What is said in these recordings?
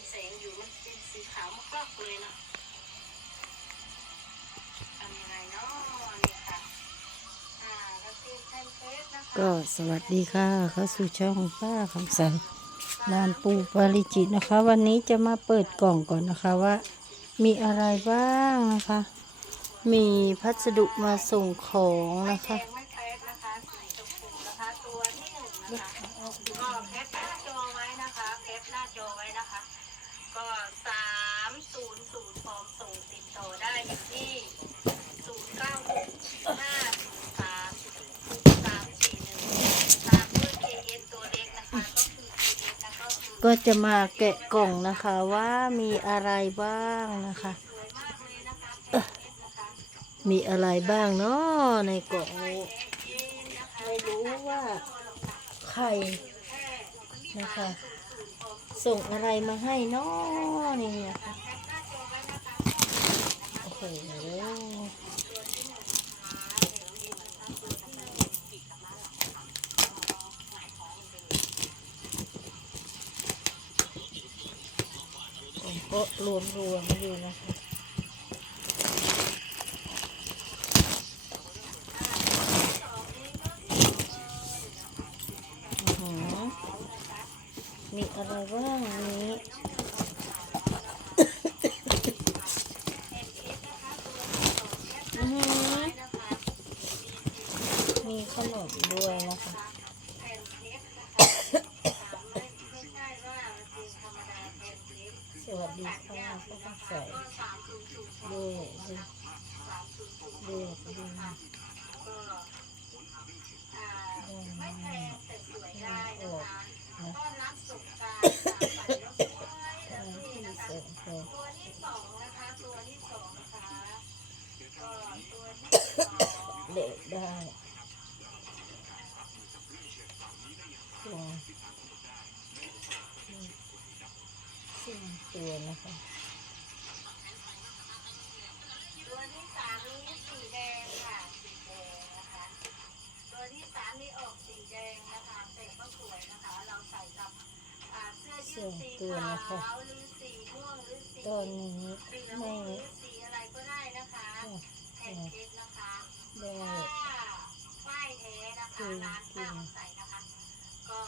นแสงอยู่มันเป็นสีขาวมากๆเลยเนาะทำยังไงเนาะนี่ค่ะอ่าแล้วที่แพนเค้กนะคะก็สวัสดีค่ะเข้าสู่ช่องป้าคำใสลานปูปาริจิตนะคะ วันนี้จะมาเปิดกล่องก่อนนะคะว่า มีอะไรบ้างนะคะ มีพัสดุมาส่งของนะคะแดงไม่แป๊กนะคะสีชมพูนะคะตัวที่หนึ่งนะคะก็แคปหน้าจอไว้นะคะแคปหน้าจอไว้นะคะ ก็สามศูนย์ศูนย์พร้อมส่งติดต่อได้อยู่ที่ศูนย์เก้าหกห้าสามสามสี่หนึ่งตามด้วย KS ตัวเล็กนะคะก็คือ KS นะก็คือก็จะมาแกะกล่องนะคะว่ามีอะไรบ้างนะคะ สวยมากเลยนะคะ KS นะคะมีอะไรบ้างเนาะในกล่องนี้แอร์เย็นนะคะไม่รู้ว่าใครนะคะ ส่งอะไรมาให้เนาะนี่นะคะแคปหน้าจอเนะคะโอ้โหก็รวมรวมๆอยู่นะคะอื้อหือมีอะไรบ้างอันนี้ อื้อหือมี ขนมด้วยนะคะ สวัสดีค่ะก็ต้องใส่ด้วยด้วยด้วยด้วยนะออกนะที่เสริมเสริมเด็กได้ตัวซึ่ง ตัวนะคะตัวที่สามนี้สีแดงค่ะสีแดงนะคะ ตัวที่สามนี่ออกสีแดงนะคะแต่ก็สวยนะคะ เราใส่กับอ่าเสื้อยืดสีขาวหรือสีม่วงหรือสีตอนนี้เหลืองไม่ หรือสีอะไรก็ได้นะคะแผ่นเค้กนะคะ ได้ ถ้าฝ้ายแท้นะคะร้านป้าใส่นะคะ ก็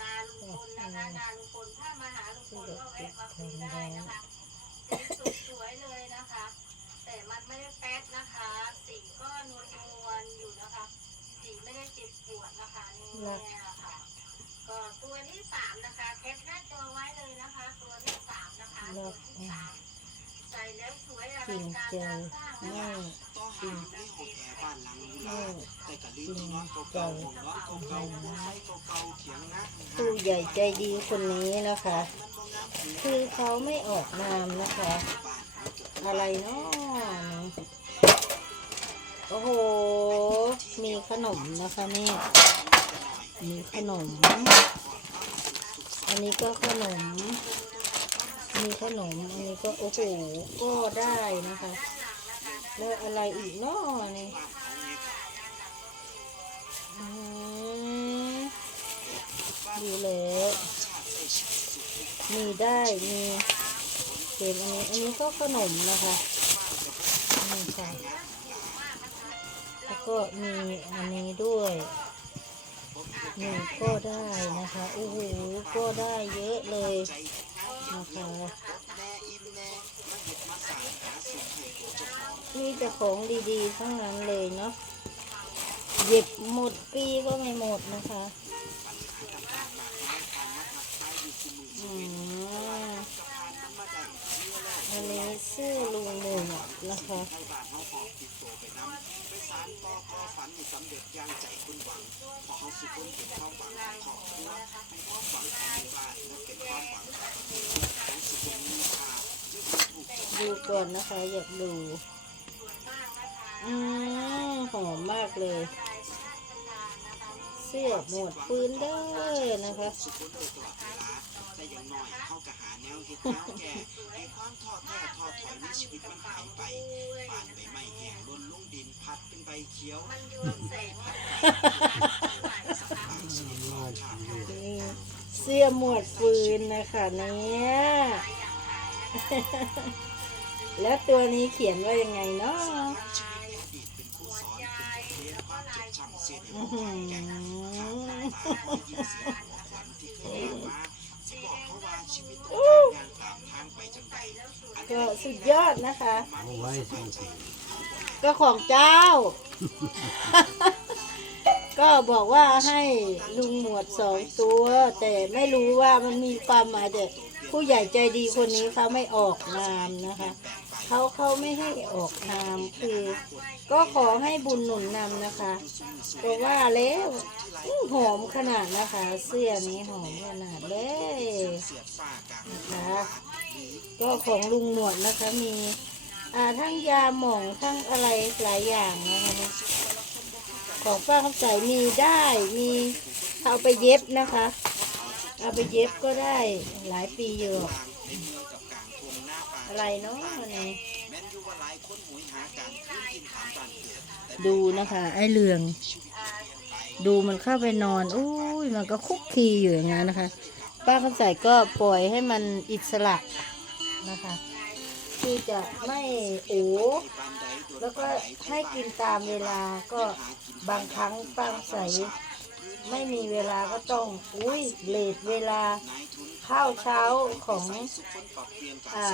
นาลุงพลนะคะนาลุงพลถ้ามาหาลุงพลก็แวะมาซื้อได้นะคะสีสวยๆเลยนะคะ แต่มันไม่ได้แป๊ดนะคะ สีก็นวลนวลๆอยู่นะคะ สีไม่ได้เจ็ บปวดนะคะนี่ค่ะก็ตัวที่สามนะคะแคปหน้าจอไว้เลยนะคะ ตัวที่สามนะคะตัวที่สามใส่แล้วสวยอจริลังงการใจงานสร้างนะไม่คะต้องหาได้ของแอร์บ้านหลังนี้ไม่ละแต่กะลิ้นนอนเก่าๆหัวนอนเก่าๆหัวไส้เก่าๆเขียงนะผู้ใหญ่ใจดีคนนี้นะคะ คือเขาไม่ออกนามนะคะ อะไรเนาะ โอ้โห มีขนมนะคะนี่ มีขนม อันนี้ก็ขนม มีขนม อันนี้ก็โอ้โห ก็ได้นะคะ แล้วอะไรอีกเนาะนี่อืมดูแล้วมีได้ มีเก็บอันนี้ อันนี้ก็ขนมนะคะนี่ค่ะ ก็มีอันนี้ด้วยนี่ก็ได้นะคะโอ้โหก็ได้เยอะเลยนะคะแน่อิ่มแน่มาเห็ดมาสั่งหาสิ่งให้เจ้าของมีแต่ของดีๆทั้งนั้นเลยเนาะหยิบหมดปีก็ไม่หมดนะคะอันนี้ชื่อลุงหนึ่งนะคะ ไปสารต่อก่อฝันให้สำเร็จอย่างใจคุณหวัง ขอเขาสุขคนเป็นความหวังของครอบครัวเป็นความหวังของบ้านและเป็นความหวังของสุขคนมีค่าที่ถูกดูก่อนนะคะอยากดูอืมหอมมากเลย เสื้อหมดปืนเด้อนะคะสุขคนโดยตลอดเวลาแต่อย่างน้อยเข้าก็หาแนวเฮ็ดแนวแก่ให้ความท้อแท้ท้อถอยในชีวิตมันหายไป เป็นใบเขียวมันโยนแสงนี่เสื้อหมวดฟืนนะคะเนี่ยแล้วตัวนี้เขียนว่ายังไงเนาะชีวิตอดีตเป็นครูสอนเป็นบทเรียนความเจ็บช้ำเสียในอื้อหัวหืใจอแก่ข้ามตาได้ยินเสียงหัวขวัญที่เคยผ่านมาสิบอกเขาว่าชีวิตต้องการงานตามทางไปจังใดอันก็นี้สุดยอดนะคะ ก็ของเจ้า ก็บอกว่าให้ลุงหมวดสองตัว แต่ไม่รู้ว่ามันมีความหมายแต่ผู้ใหญ่ใจดีคนนี้เขาไม่ออกนามนะคะเขาเขาไม่ให้ออกนามคือ ก็ขอให้บุญหนุนนำนะคะก็ว่าแล้วหอมขนาดนะคะ เสื้อนี้หอมขนาดเลยนะคะก็ของลุงหนวดนะคะมี อ่าทั้งยาหม่องทั้งอะไรหลายอย่างนะคะของป้าคำใสมีได้มีเอาไปเย็บนะคะ เอาไปเย็บก็ได้หลายปีอยู่อะไรเนาะนี่ดูนะคะ ไอ้เหลือง ดูมันเข้าไปนอนอุ้ยมันก็คุกคีอยู่อย่างนั้นนะคะ ป้าคำใสก็ปล่อยให้มันอิสระนะคะ ที่จะไม่โอแล้วก็ให้กินตามเวลาก็บางครั้งป้าคำใส ไม่มีเวลาก็ต้องอุ้ยเลทเวลาข้าวเช้าของขคนปรับเปลี่ยนกา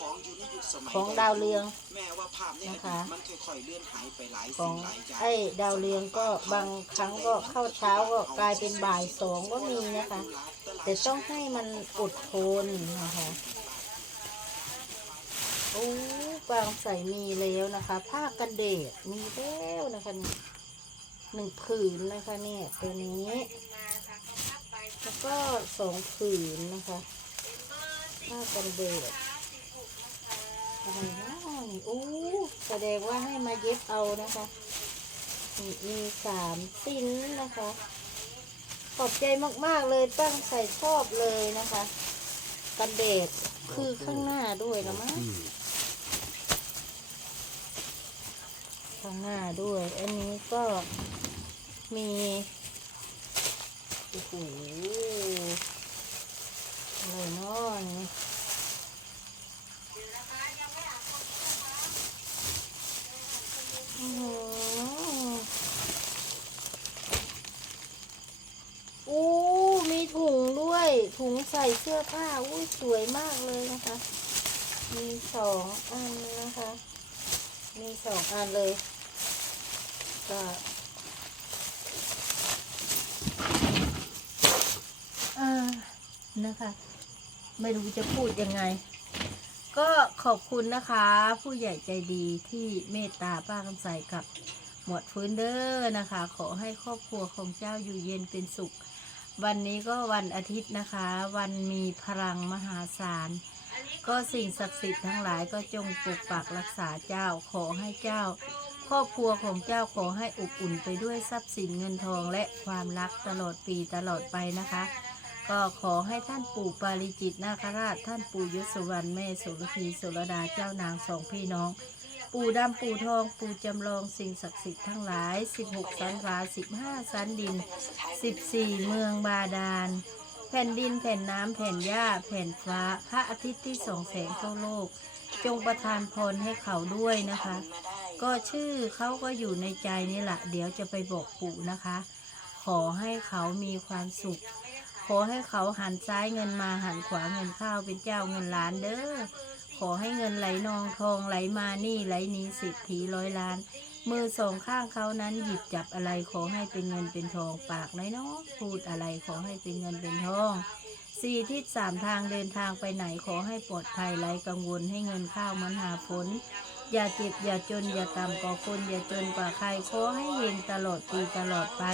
ของอยู่ในยุคสมัยของดาวเรืองนะคะของไอ้ดาวเรืองก็บางครั้งก็ข้าวเช้าก็กลายเป็นบ่ายสองก็มีนะคะ แต่ต้องให้มันอดทนนะคะ โอ้บางใส่มีแล้วนะคะ ผ้ากันเดดมีแล้วนะคะนี่หนึ่งผืนนะคะเนี่ยตัวนี้แล้วก็สองผืนนะคะผ้ากันเดดอะไรนะนี่โอ้แสดงว่าให้มาเย็บเอานะคะนี่มีสามสิ้นนะคะ ขอบใจมาก ๆ เลยตั้งใส่ชอบเลยนะคะ กันเดดคือข้างหน้าด้วยนะมั้ง อืม ข้างหน้าด้วย อันนี้ก็มีโอ้โหอะไรเนาะนี่อื้อหืออู้มีถุงด้วย ถุงใส่เสื้อผ้าอุ้ยสวยมากเลยนะคะ มีสองอันนะคะ มีสองอันเลย ก็อ่านะคะ ไม่รู้จะพูดยังไง ก็ขอบคุณนะคะ ผู้ใหญ่ใจดีที่เมตตาป้าคำใสกับหมวดฟื้นเดอร์นะคะ ขอให้ครอบครัวของเจ้าอยู่เย็นเป็นสุข วันนี้ก็วันอาทิตย์นะคะ วันมีพลังมหาศาล ก็สิ่งศักดิ์สิทธิ์ทั้งหลายก็จงปกปักรักษาเจ้าขอให้เจ้า รอบครัวของเจ้าขอให้อบอุ่นไปด้วยทรัพย์สินเงินทองและความรักตลอดปีตลอดไปนะคะ ก็ขอให้ท่านปู่ปาริจิตนาคราช ท่านปู่ยศวรรณแม่โสระพีโสรดาเจ้านางสองพี่น้อง ปู่ดำปู่ทอง ปู่จำลองสิ่งศักดิ์สิทธิ์ทั้งหลาย 16 สันฟ้า15 สันดิน 14 เมืองบาดาลแผ่นดินแผ่นน้ำแผ่นหญ้าแผ่นฟ้า พระอาทิตย์ที่ส่องแสงเข้าโลก จงประทานพรให้เขาด้วยนะคะ ก็ชื่อเขาก็อยู่ในใจนี่แหละเดี๋ยวจะไปบอกปู่นะคะ ขอให้เขามีความสุข ขอให้เขาหันซ้ายเงินมาหันขวาเงินเข้าวเป็นเจ้าเงินล้านเด้อขอให้เงินไหลนองทองไหลมานี่ไหลนี้สิทธิร้อยล้าน มือสองข้างเขานั้นหยิบจับอะไรขอให้เป็นเงินเป็นทองปากน้อยเนาะพูดอะไรขอให้เป็นเงินเป็นทองสี่ทิศสามทางเดินทางไปไหนขอให้ปลอดภัยไร้กังวลให้เงินข้าวมันหาฝน อย่าเจ็บอย่าจนอย่าต่ำกว่าคนอย่าจนกว่าใครขอให้เฮงตลอดปีตลอดไป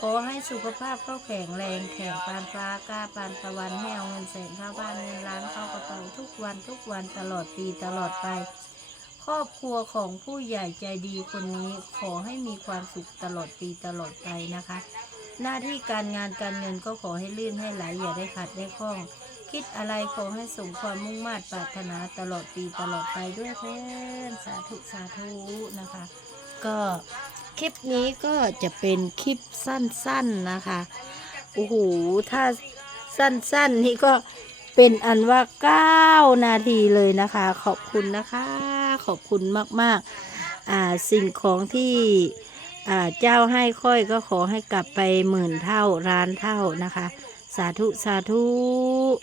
ขอให้สุขภาพเข้าแข็งแรงแข็งปานฟ้ากล้าปานตะวันให้เอาเงินแสนเข้าบ้านเงินล้านเข้ากระเป๋าทุกวันทุกวันตลอดปีตลอดไป ครอบครัวของผู้ใหญ่ใจดีคนนี้ขอให้มีความสุขตลอดปีตลอดไปนะคะ หน้าที่การงานการเงินก็ขอให้ลื่นให้ไหลอย่าได้ขัดได้ข้อง คิดอะไรขอให้สมความมุ่งมา่ปรารถนาตลอดปีตลอดไปด้วยเพื่อนสาธุสาธุนะคะ ก็คลิปนี้ก็จะเป็นคลิปสั้นๆนะคะโอ้โหถ้าสั้นๆนี่ก็เป็นอันว่า 9 นาทีเลยนะคะ ขอบคุณนะคะ ขอบคุณมากๆอ่าสิ่งของที่อ่าเจ้าให้ค่อยก็ขอให้กลับไปหมื่นเท่าร้านเท่านะคะ สาธุ สาธุ